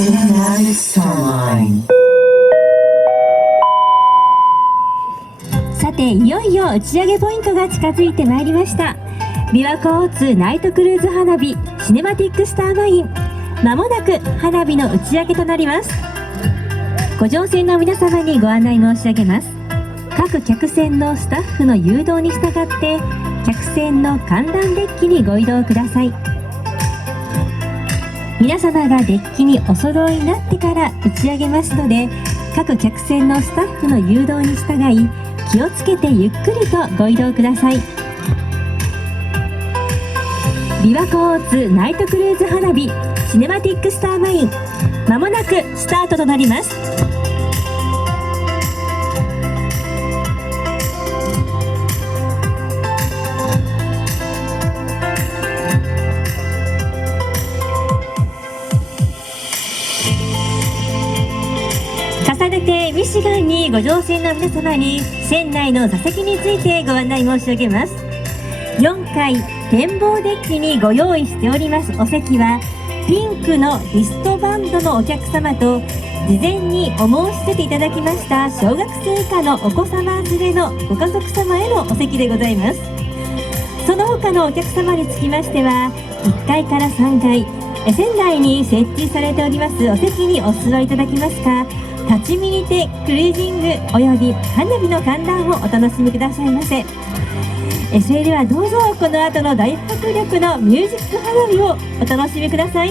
Tonight Starline。さて、いよいよ打ち上げポイントが近づいてまいりました。琵琶湖大津ナイトクルーズ花火シネマティックスターマイン、まもなく花火の打ち上げとなります。ご乗船の皆様にご案内申し上げます。各客船のスタッフの誘導に従って客船の観覧デッキにご移動ください。皆様がデッキにお揃いになってから打ち上げますので、各客船のスタッフの誘導に従い気をつけてゆっくりとご移動ください。琵琶湖大津ナイトクルーズ花火シネマティックスターマイン、まもなくスタートとなります。重ねてミシガンにご乗船の皆様に船内の座席についてご案内申し上げます。4階展望デッキにご用意しておりますお席は、ピンクのリストバンドのお客様と事前にお申し出ていただきました小学生以下のお子様連れのご家族様へのお席でございます。その他のお客様につきましては、1階から3階船内に設置されておりますお席にお座りいただきますか、立ち見にてクルージングおよび花火の観覧をお楽しみくださいませ。それではどうぞこの後の大迫力のミュージック花火をお楽しみください。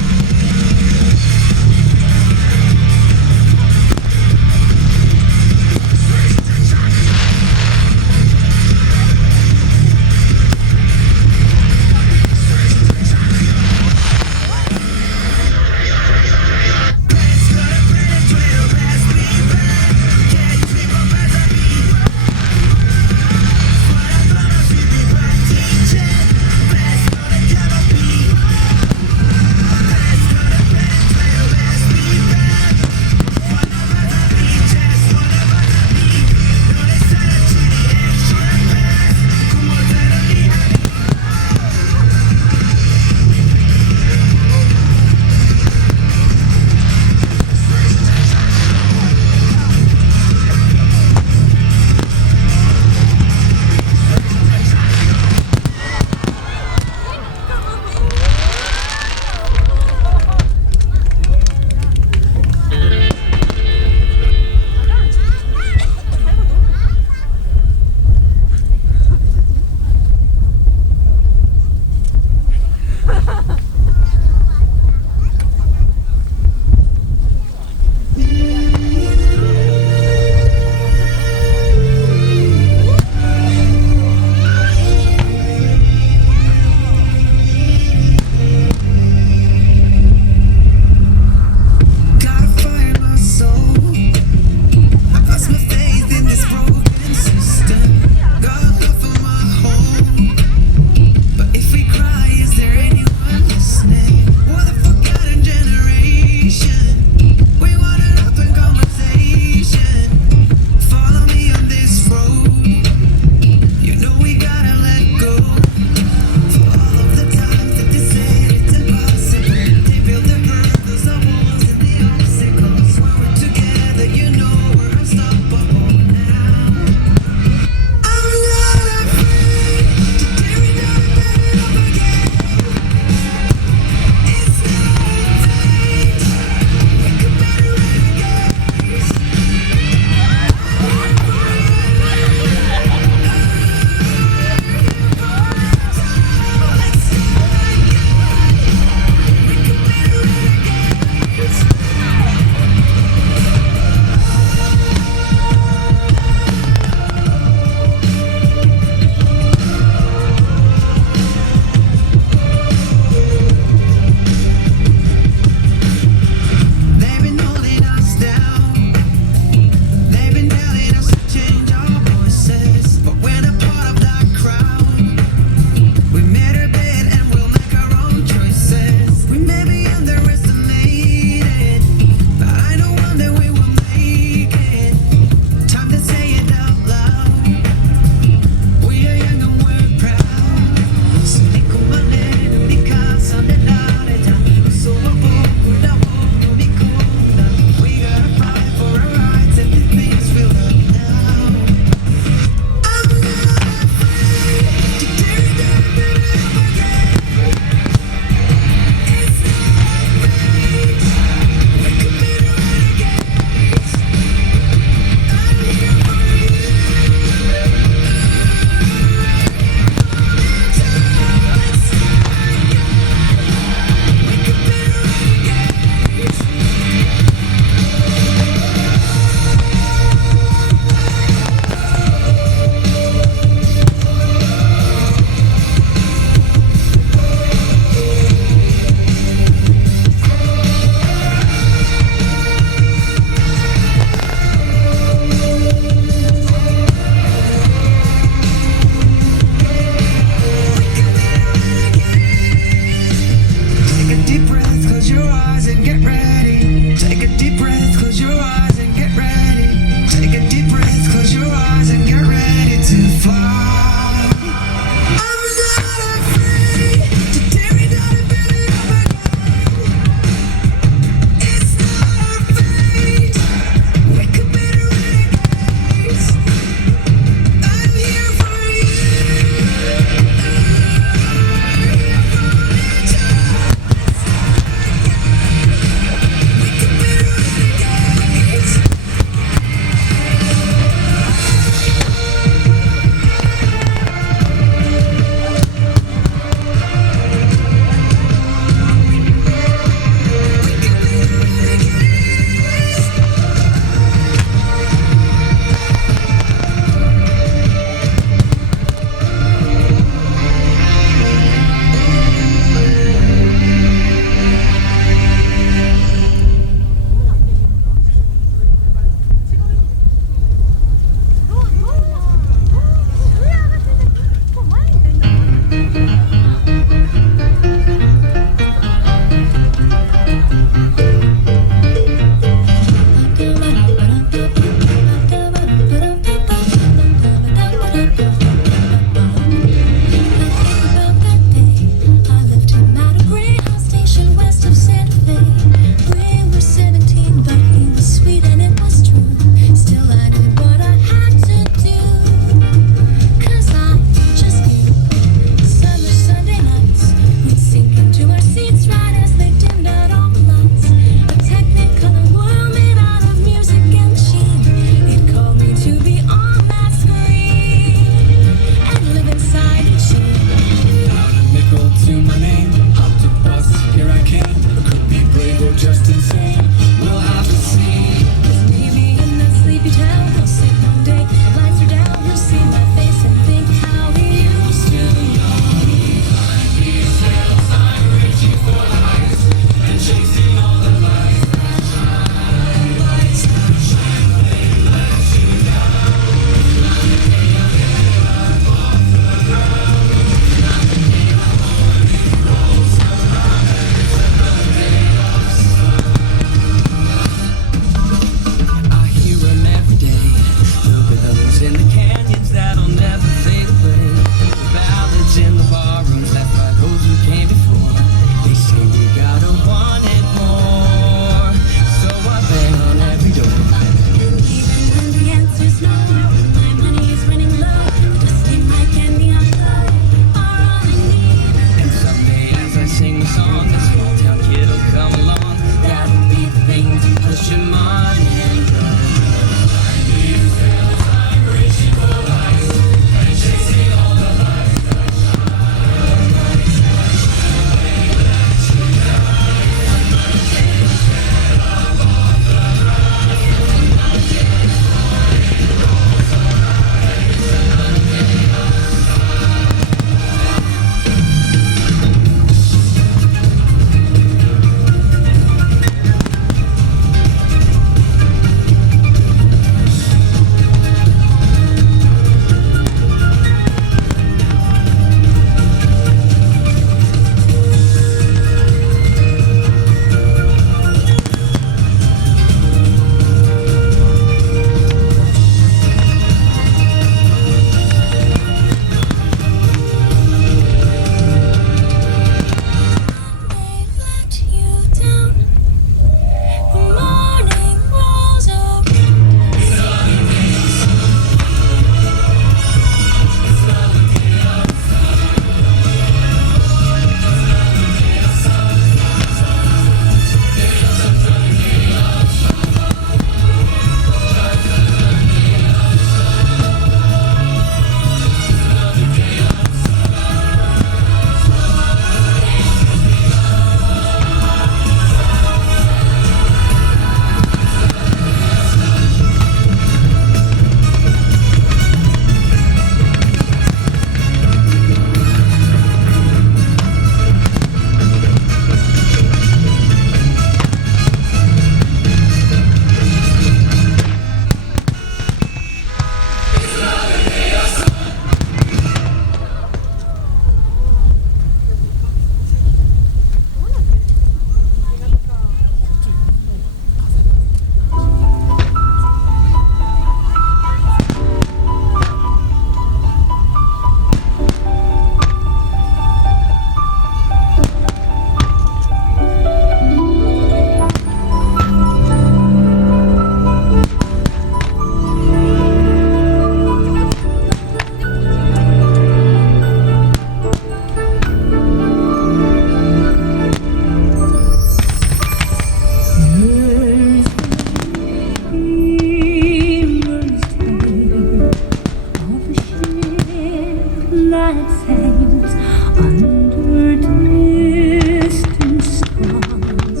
that sails under distant stars,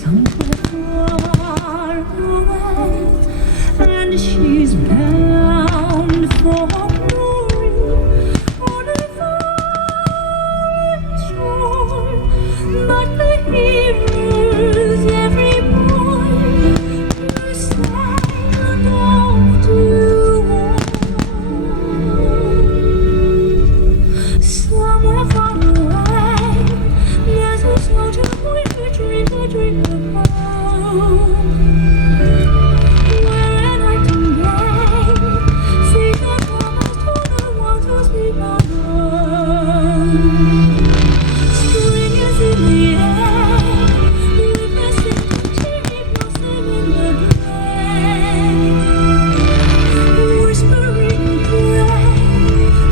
somewhere far away, and she's bound for glory on a foreign shore. But the heroes, every boy who sailed off to war, somewhere far away, there's a soldier boy who dreams a dream of home. Where at nightingale sings the promise to the ones who sleep alone. Spring is in the air, with the scent of cherry blossom in the gray. Whispering prayer,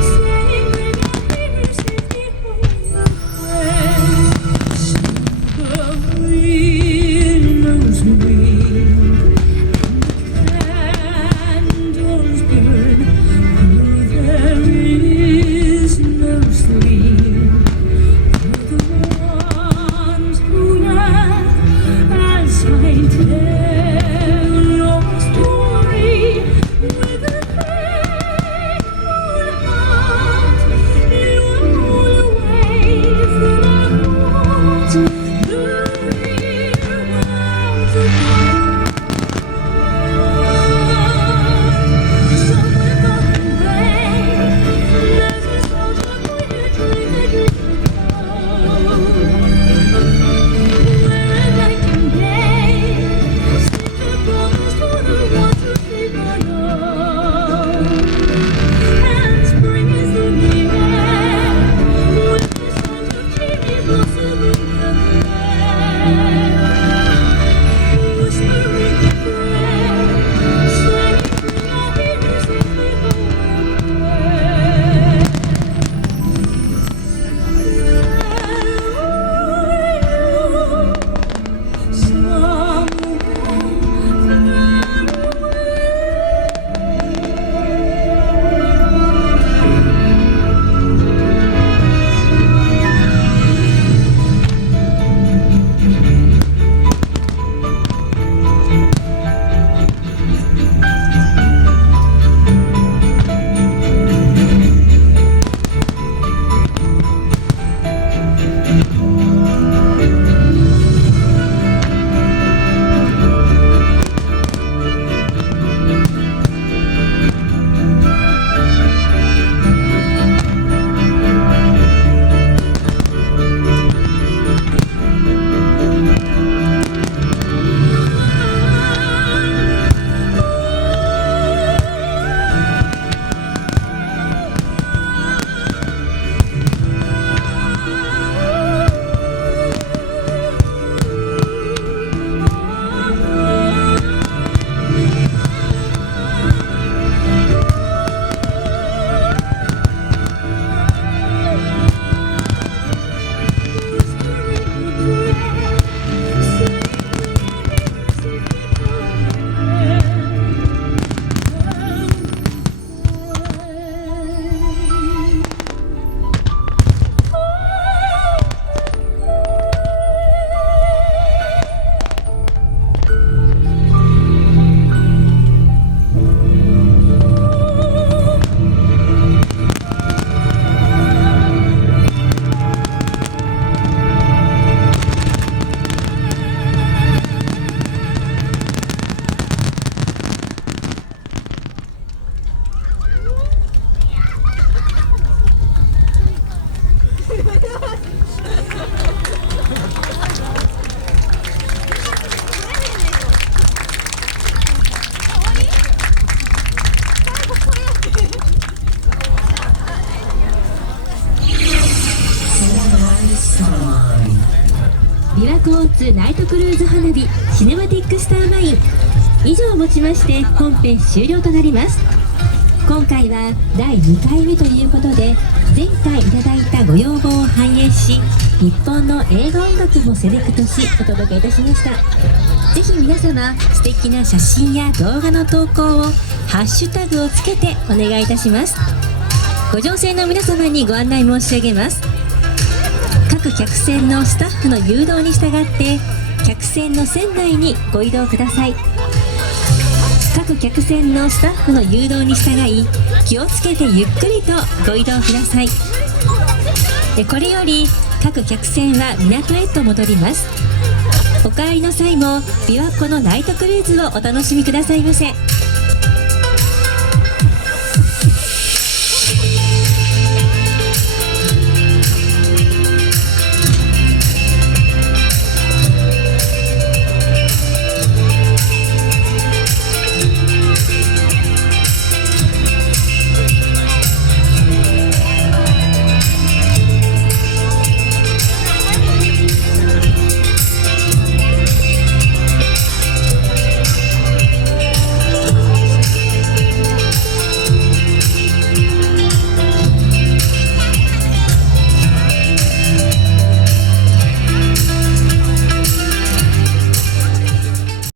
saying bring our dreamers safely home again. The windows ring, candles burn, oh, there is no sleep for the ones who yearn as I tell your story with a thankful heart. You are all away from our hearts, the real world's apart. Somewhere far away, there's a soldier boy who dreams a dream of home. Where at nightingale sings the promise to the ones who sleep alone. And spring is in the air, with the scent of cherry blossom in the gray. Whispering a prayer, saying bring our heroes safely home again. Somewhere琵琶湖津ナイトクルーズ花火シネマティックスターマイン以上をもちまして本編終了となります。今回は第2回目ということで、前回いただいたご要望を反映し、日本の映画音楽もセレクトしお届けいたしました。ぜひ皆様素敵な写真や動画の投稿をハッシュタグをつけてお願いいたします。ご乗船の皆様にご案内申し上げます。各客船のスタッフの誘導に従って客船の船内にご移動ください。各客船のスタッフの誘導に従い、気をつけてゆっくりとご移動ください。これより各客船は港へと戻ります。お帰りの際も琵琶湖のナイトクルーズをお楽しみくださいませ。